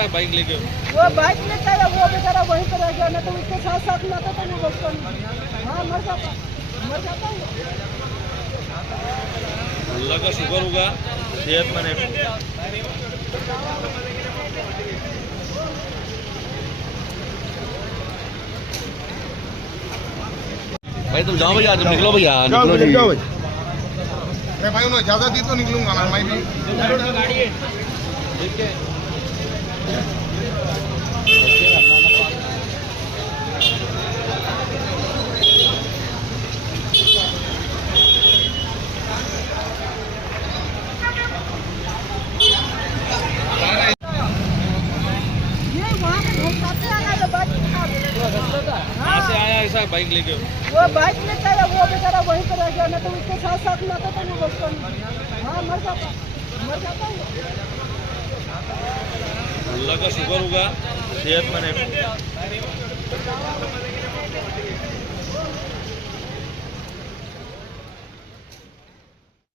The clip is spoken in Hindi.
ऐसा बाइक लेके? वो बाइक लेकर वो बेचारा वहीं पर रह गया, ना तो उसके साथ साथ में आता तो वो बचपन। हाँ, मर जाता अल्लाह का शुक्र होगा सेहतमंद है। भाई तुम जाओ भैया, निकलो भैया, निकलो जी। मैं भाई उन्हें इजाजत दी तो निकलूंगा ना मैं भी। ये वहाँ पे घुसाते आया तो बाइक कहाँ से आया ऐसा बाइक लेके? वो बाइक लेकर वो बेचारा वहीं पर रह गया, ना तो उसके साथ साथ में आता तो वो बचपन। हाँ, मर जाता अल्लाह का शुक्र होगा सेहतमंद है।